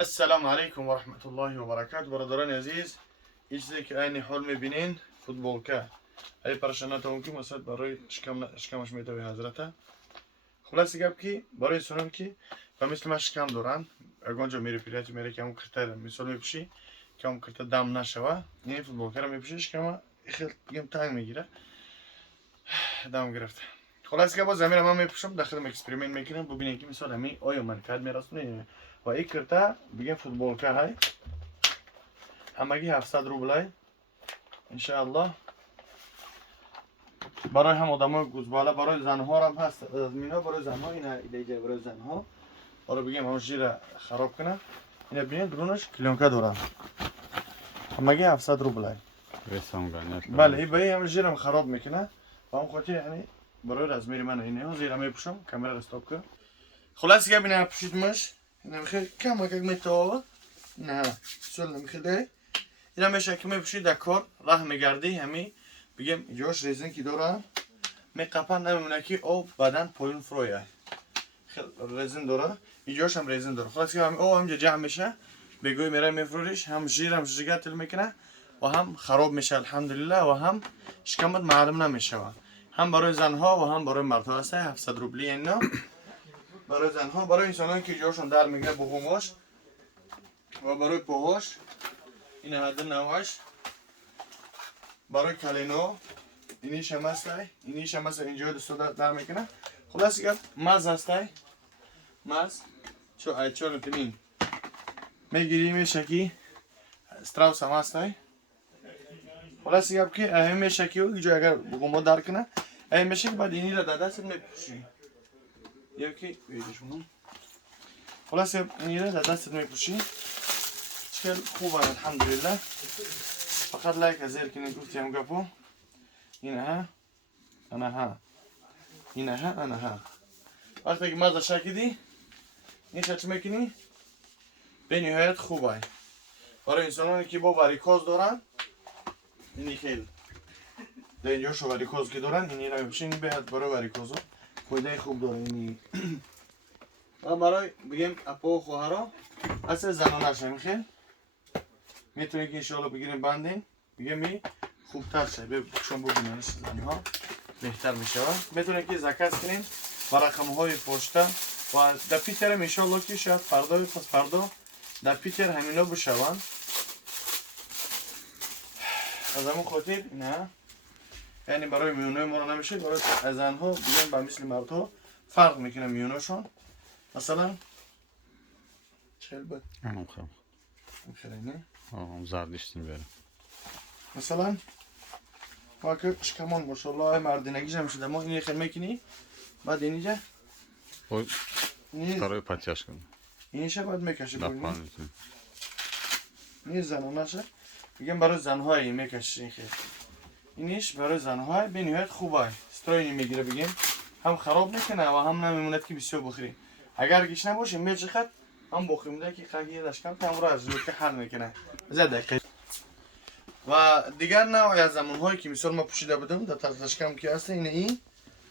السلام عليكم ورحمة الله وبركاته برادران عزیز. ایشی که اینی حال میبینین فوتبال که ای پرشانات اون که مثلا برای شکمش میتوی حضرته خلاصی گپ کی برای سونم کی و مثل ما شکم دارن اگه میری پیرتی میری که اون کرتر مثال میپوشی که اون کرتر دم نشوه این فوتبال که میپوشی شکم خیلی گم تنگ میگیره دم گرفته. خلاصی که با زمین ما میپوشم داخل اکسپریمنت میکنم ببینیم که مثلا می آیا من کار میرسونه و این کرتا بگم فوتبال که های همگی 700 روبلای انشاءالله برای هم آدمای گوزباله برای زنها هم هست مینا برای زنها اینا ایده برای زنها برای بگم همون جیر خراب کنه اینا ببینید درونش کلونکا داره همگی 700 روبلای بله این به همون جیرم خراب میکنه و اون خاطر یعنی برای رزمیری من اینه زیرا میپوشم کامera رو استاپ کنم خلاص که ببینید پوشیدمش اینا میخواد کم میتوه نه سول نمیخواد اینا میشه که میپوشید در کار راه میگردی همین بگم جاش ریزن که داره میقپن نمیمونه که او بدن پایین فرویه خیلی ریزن داره اینجاش هم ریزن داره خلاص که هم او همجا جمع میشه بگوی میره میفروریش هم جیر هم شجگت میکنه و هم خراب میشه الحمدلله و هم شکمت معلوم نمیشه هم برای زنها و هم برای مردها هسته 700 روبلی اینا برای زنها برای انسانان که جاشون در میگیره بخوماش و برای پوهاش این هده نواش برای کلینو اینیش هم هسته اینیش هم هسته اینجا دستو در میکنه خلاصی که مز هسته مز چون نتونین میگیریم میشه استراوس هم هسته خلاصی که اهم میشه که اینجا اگر بگم در کنه اهم میشه که بعد اینی را در دست میپوشی یکی ویدیشون خلاصی اینی را در دست میپوشی چکل خوبه الحمدلله فقط لایک از زیر کنید گفتیم گپو اینه ها انا ها اینه ها انا ها وقتی که مزه شکیدی این چه میکنی به نهایت خوبه برای انسانانی که با واریکوز دارن اینی خیلی در اینجا شو واریکوز که دارن اینی را میپوشین بهت برای واریکوزو فایده خوب داره اینی و برای بگیم اپا و خواهرها اصلا زنانش نمیخین میتونید که انشاءالله بگیریم بندین بگیم می خوبتر شه بکشم ببیننش زنها بهتر میشه میتونید که زکات کنین و رقمهای پشته و در پیتر هم انشاءالله که شاید فردا و پس فردا در پیتر همینا بشوند از همون خاطر نه یعنی برای میونه ما رو نمیشه برای زنها بگیم با مثل مردها فرق میکنه میونهشون مثلا چهل بد انا خام میخوره نه زردشتیم بریم مثلا ما که شکمان ماشاءالله مردینگیش هم شده ما اینی خیلی میکنی بعد اینجا اوی برای پتیاش کنیم اینیشه بعد میکشی دفعه این زنانشه میگم برای زنهای میکشی خیلی اینیش برای زنهای به نهایت خوبه استروینی میگیره بگیم هم خراب نکنه و هم نمیموند که بسیار بخوری اگر گیش نباشه میچخد هم بخوریم که خیلی داشکم که هم رو از که حل میکنه زده و دیگر نوعی از زمانهایی که مثال ما پوشیده بودم در تشکم که هست این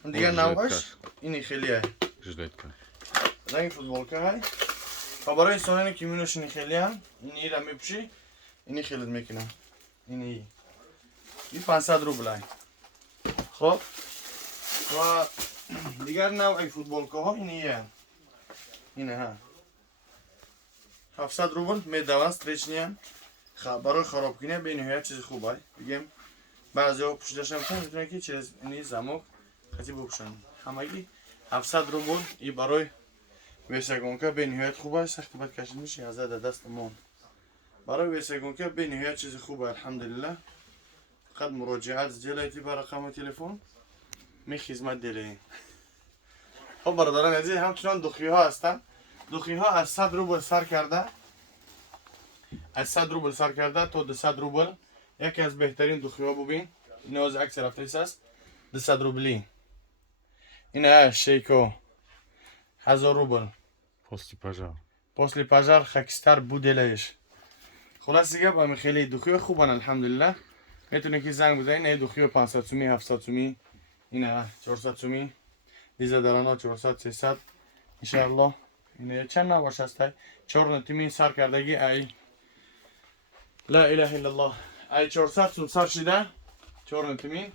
دیگر نوعش اینی خیلیه جدید کن رنگ فوتبال که های و برای انسانانی که میونش اینی خیلی هم اینی را میپوشی اینی خیلت میکنم اینی این 500 روبلای خب و دیگر نوعی فوتبال که ها اینیه اینه ها 700 روبل میدوان استریچ نیم برای خراب کنه به نهایت چیز خوبه بگیم بعضی ها پوشیدش نمیتونن میتونن که چیز اینی زموک خطی بپوشن همگی 700 روبل این برای ویسگونکه به نهایت خوبه سخت باید کشید میشه از دست مون برای ویسگونکه به نهایت چیز خوبه الحمدلله فقط مراجعت جلایتی بر رقم تلفن می خدمت دلی خب برادران عزیز همچنان دخی ها هستن دخی ها از 100 روبل سر کرده از 100 روبل سر کرده تا 200 روبل یکی از بهترین دخی ها ببین این از عکس رفتیس است 200 روبلی این شیکو 1000 روبل پسلی پجار خکستر بودلش خلاص دیگه با خیلی دخی خوبن الحمدلله میتونه که زنگ بزنین این دخی 500 سومی 700 سومی این 400 سومی دیزه درانا 400 300 ان شاء الله این چند نباش هسته 4 نتیمین سر کردگی ای لا اله الا الله ای 400 سوم سر شده 4 نتیمین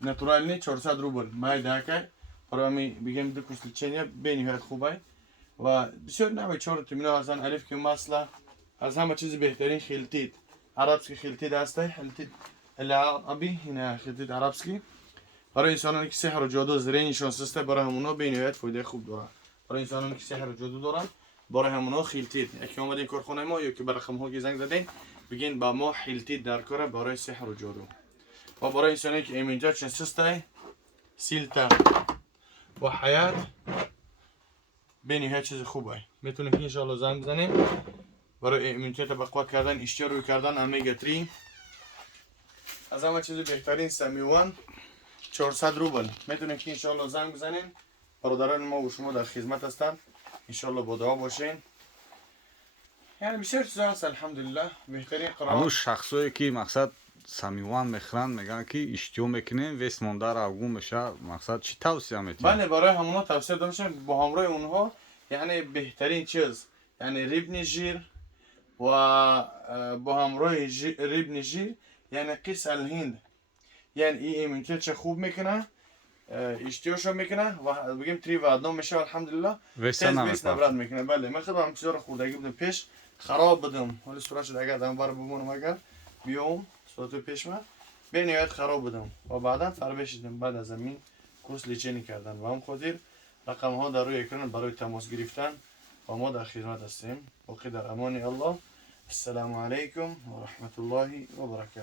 ناتورال نی 400 روبل مای داکه برای بگم دو کس لچنیا بینیهایت خوبه و بسیار نوع 4 نتیمین هستن الف که مثلا از همه چیز بهترین خیلتید عربسکی خیلتید هسته خیلتید العربی هنا خیلتید عربسکی برای انسانانی که سحر و جادو زرینشون سسته برای همونا بینیهایت فایده خوب داره برای انسانانی که سحر و جادو دارن برای همونا خیلتید یکی اومدین کارخونه ما یا که برای رقم ها که زنگ زدین بگین با ما خیلتید در کاره برای سحر و جادو و برای انسانی که ایمنجا چن سسته سیلتا و حیات بینیهایت چیز خوبه میتونیم که انشالله زنگ بزنیم برای ایمنیت بقوا کردن اشتیا روی کردن امیگا 3 از همه چیز بهترین سمیوان 400 روبل میتونید که انشالله زنگ بزنین برادران ما و شما در خدمت هستند انشالله با دعا باشین یعنی بسیار چیزا هست الحمدلله بهترین همون قرار شخصایی که مقصد سمیوان میخرن میگن که اشتیو میکنین ویست مونده رو افغون میشه مقصد چی توصیه میتین؟ بله برای همونا توصیه داشتم با همراه اونها یعنی بهترین چیز یعنی ریبن ژیر و با همراه ریبن ژیر یعنی قیس الهند یعنی این ایمنیت چه خوب میکنه اشتیاشو میکنه و بگیم تری و ادنام میشه الحمدلله ویست تیز بیست نمیکنه نبرد میکنه بله من خودم هم چیزا رو خوردگی بودم پیش خراب بدم ولی صورت شد اگر دم بر بمونم اگر بیام صورت پیش من به نهایت خراب بدم و بعدا فربشیدم بعد از زمین کورس لیچینی کردن و هم خودیر رقم ها در روی اکران برای تماس گرفتن و ما در خدمت هستیم باقی در امان الله السلام علیکم و رحمت الله و برکاته